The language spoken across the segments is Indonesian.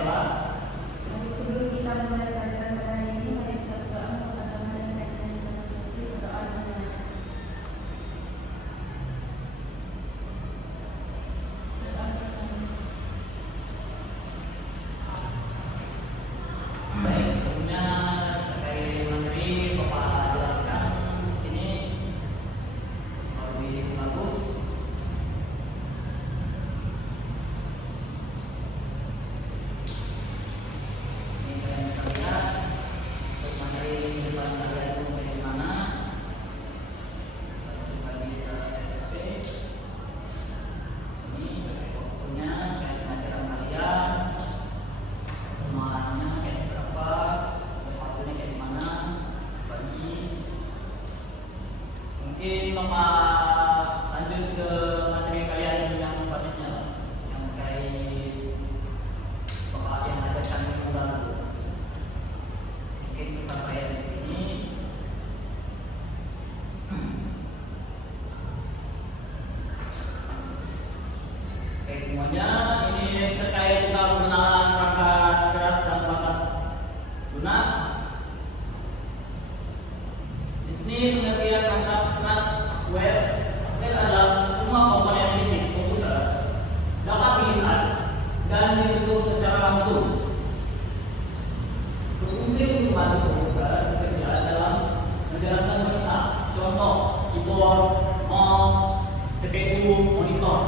doa. Sebelum kita mulai pelajaran pada hari ini, mari kita berdoa untuk agama dan kaitan kita masing-masing. Berdoa dengan Baik, sebelumnya terkait materi Bapak jelaskan di sini lebih bagus. Ini kalian bisa lihat untuk materi kehidupan kalian itu bagaimana. Satu kali FP. Ini terkait waktunya, terkait pelajaran kalian. Pemahamannya kayak berapa, waktunya kayak gimana, bagi mungkin Bapak lanjut ke materi kalian yang selanjutnya, yang terkait Bapak yang ajarkan itu baru. Mungkin bisa saya di sini. Baik semuanya, ini terkait juga pengenalan perangkat keras dan perangkat lunak. Di sini pengertian perangkat keras hardware adalah semua komponen fisik komputer dapat dilihat dan disentuh secara langsung. Berfungsi untuk membantu komputer bekerja dalam menjalankan perintah. Contoh, keyboard, mouse, CPU, monitor.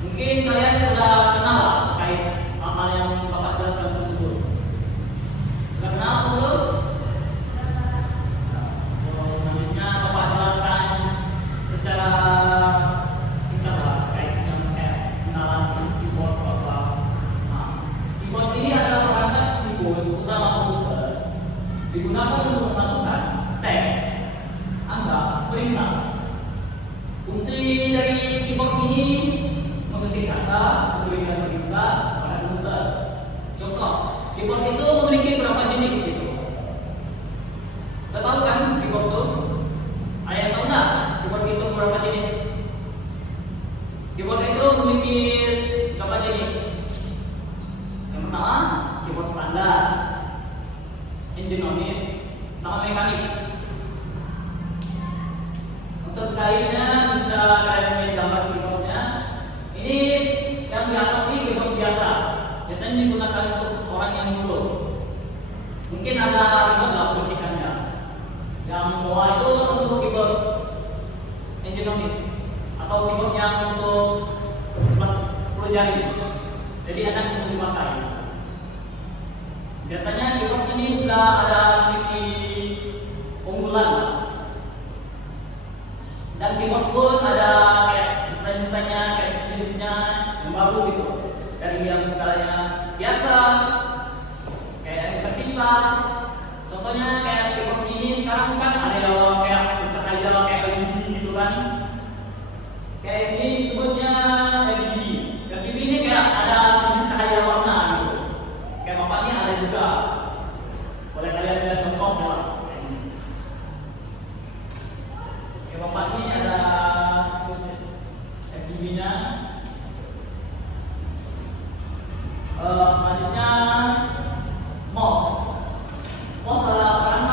Mungkin kalian sudah kenal terkait hal yang Bapak jelaskan tersebut. Sudah kenal belum? Selanjutnya Bapak jelaskan secara singkat terkait yang kenalan keyboard Bapak. Nah, keyboard ini adalah perangkat keyboard utama komputer, digunakan untuk memasukkan teks, angka, perintah. Fungsi dari keyboard ini mengetik kata, memberikan perintah pada komputer. Contoh, keyboard itu memiliki berapa jenis gitu. Kita tahu kan keyboard itu? Ada yang tahu nggak keyboard itu berapa jenis? Keyboard itu memiliki berapa jenis? Yang pertama, keyboard standar, engineering, sama mekanik. Untuk kainnya bisa kalian lihat gambar keyboardnya. Ini yang di atas ini keyboard biasa. Biasanya digunakan untuk orang yang dulu. Mungkin ada keyboard lah petikannya. Yang bawah itu untuk keyboard engineering atau keyboard yang untuk 10 jari. Jadi enak untuk dipakai. Biasanya keyboard ini sudah ada memiliki unggulan. Dan keyboard pun ada kayak desain-desainnya, kayak jenisnya yang baru gitu. Dari yang skalanya biasa, kayak yang terpisah. Contohnya kayak keyboard ini sekarang kan ada yang kayak bercahaya kayak LED gitu kan. Kayak ini disebutnya RGB. RGB ini kayak ada jenis cahaya warna gitu. Kayak bapaknya ada juga. Boleh kalian lihat contohnya. Bapak ini ada RGB-nya. Selanjutnya mouse. Mouse adalah perangkat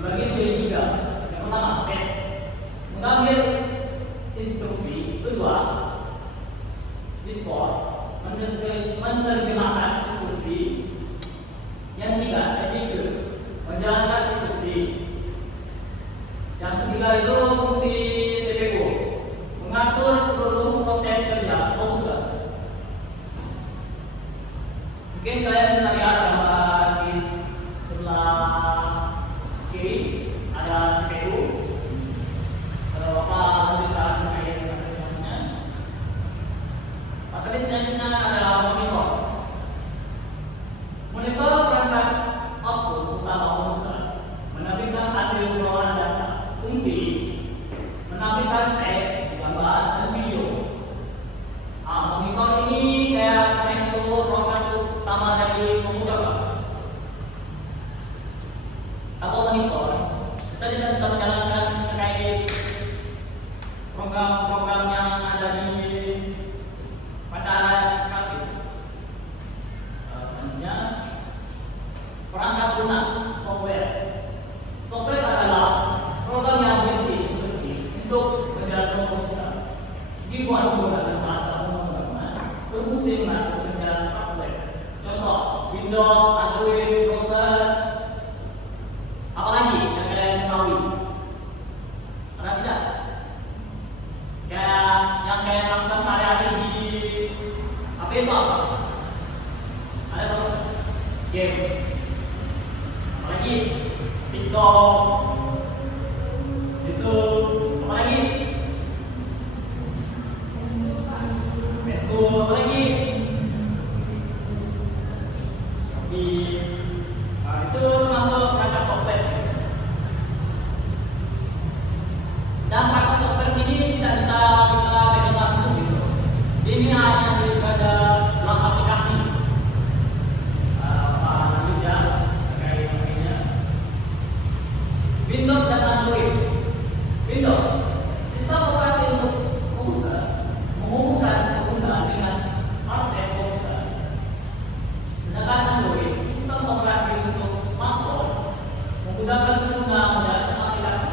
dibagi menjadi tiga. Yang pertama, batch, mengambil instruksi. Kedua, disport, menerjemahkan instruksi. Yang ketiga, execute, menjalankan instruksi. Yang ketiga itu fungsi CPU, mengatur seluruh proses kerja komputer. Mungkin kalian bisa lihat gambar di sebelah kiri ada CPU. Kalau Bapak lanjutkan materi selanjutnya. Materi selanjutnya adalah monitor. Monitor perangkat output utama komputer, menampilkan hasil perolahan data, fungsi, menampilkan teks, gambar, dan video. Monitor ini kayak konektor perangkat utama dari komputer. Tanpa monitor, kita tidak bisa menjalankan terkait program-program yang ada di pada aplikasi. Selanjutnya, perangkat lunak software. Software adalah program yang berisi instruksi untuk menjalankan komputer. Dibuat menggunakan bahasa pemrograman, berfungsi mengatur pekerjaan hardware. Contoh, Windows, Android, browser. Apalagi yang kalian ketahui? Ada tidak? Kayak yang kalian lakukan sehari-hari di HP itu apa? Ada tuh? Game. Apalagi TikTok, YouTube, apalagi Facebook, apalagi Shopee. Itu termasuk perangkat software. Dan perangkat software ini tidak bisa kita pegang langsung gitu. Ini hanya pada dalam aplikasi. Windows dan Android. Windows, sistem operasi untuk komputer, menghubungkan penggunaan dengan hardware komputer. Sedangkan Android, sistem operasi untuk smartphone, menggunakan pengguna menjalankan aplikasi,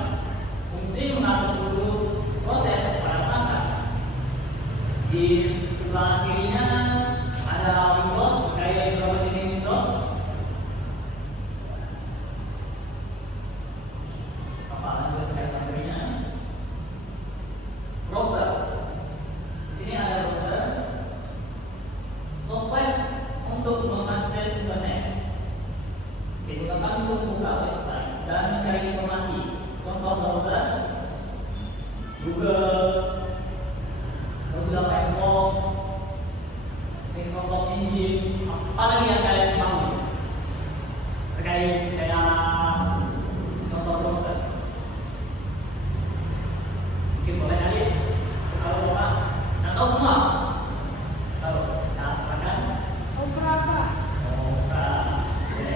fungsi mengatur seluruh proses pada perangkat. Di sebelah kirinya ada Windows, kayak berapa jenis Windows. Lanjut ke materinya. Browser. Di sini ada browser. Software untuk mengakses internet. Digunakan untuk membuka website dan mencari informasi. Contoh browser: Google, Mozilla Firefox, Microsoft Engine. Apa lagi yang kalian tahu terkait kayak contoh browser? Mungkin boleh kali kalau Bapak yang tahu semua. Tahu? Nah, silakan. Opera apa? Opera. Oke.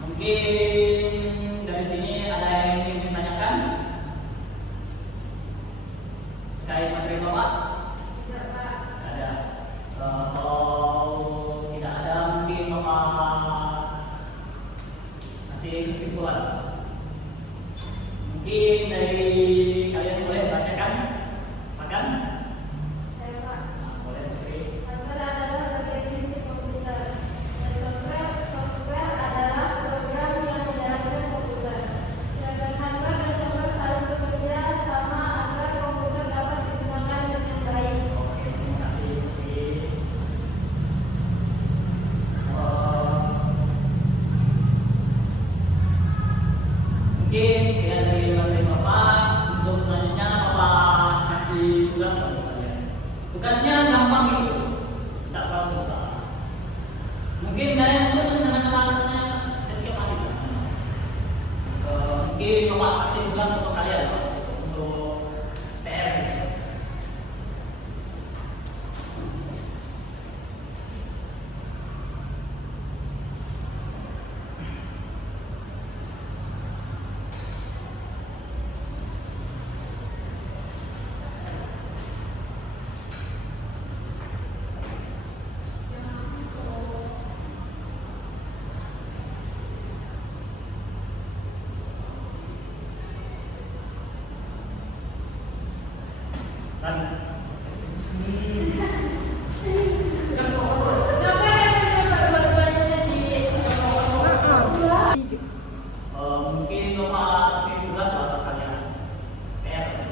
Mungkin dari sini ada yang ingin ditanyakan terkait materi Bapak? Tidak, Pak. Ada. Kalau tidak ada, mungkin Bapak kasih kesimpulan. Mungkin dari kalian boleh bacakan, silakan. Saya, Pak. Nah, boleh Putri. Software adalah bagian fisik komputer. Dan software adalah program yang menjalankan komputer. Sedangkan hardware dan software saling bekerja sama agar komputer dapat digunakan dengan baik. Oke, terima kasih Putri. Mungkin sekian dari materi Bapak. Untuk selanjutnya Bapak kasih tugas kepada kalian. Tugasnya gampang gitu, tidak terlalu susah. Mungkin kalian pun mengenalnya setiap hari. Mungkin Bapak kasih tugas untuk kalian Pak, untuk PR. Dan Ngapain ada dua-duanya di mungkin Bapak kasih tugas lah ke kalian. Kayak apa?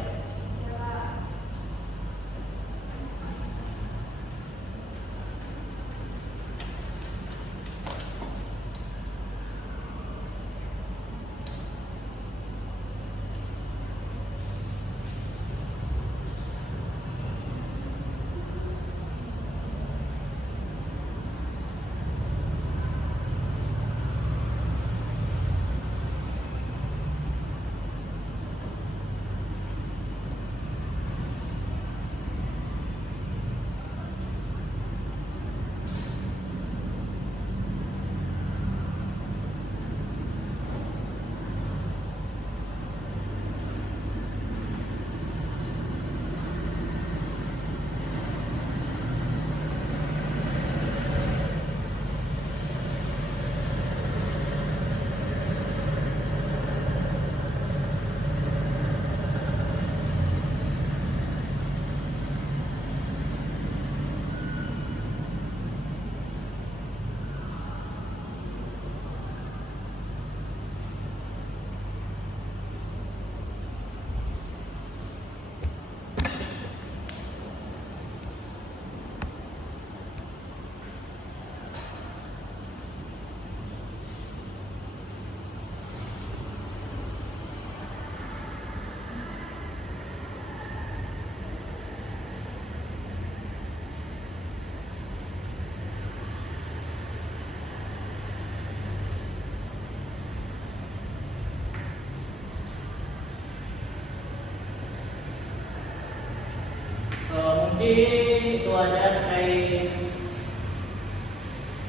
Mungkin itu aja terkait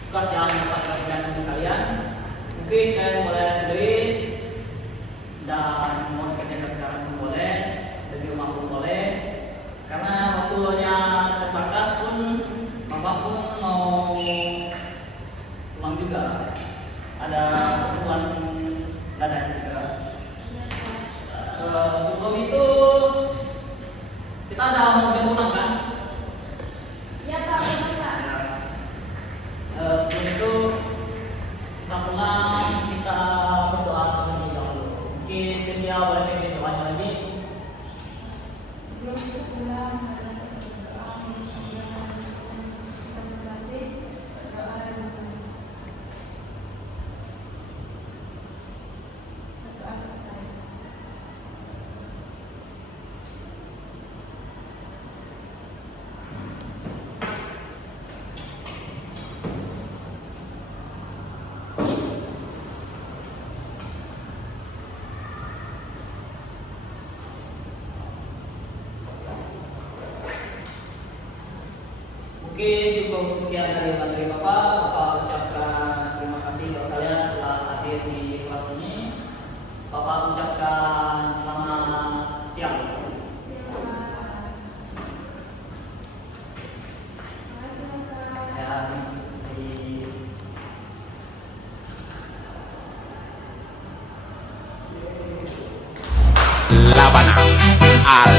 tugas yang dapat berikan untuk kalian. Mungkin kalian boleh tulis dan mau dikerjakan sekarang pun boleh, dan di rumah pun boleh. Karena waktunya terbatas pun, Bapak pun mau pulang juga. Ada keperluan dadak juga. Sebelum itu kita ada mau jam pulang kan? Ya Pak, benar Pak. Sebelum itu kita pulang, kita berdoa terlebih dahulu. Mungkin Cynthia boleh bikin doanya lagi. Sebelum kita pulang, mari kita berdoa mengucapkan terima kasih berdoa dan berdoa selesai. Mungkin cukup sekian dari materi Bapak. Bapak ucapkan terima kasih buat kalian setelah hadir di kelas ini. Bapak ucapkan selamat siang. Ya, di Laban al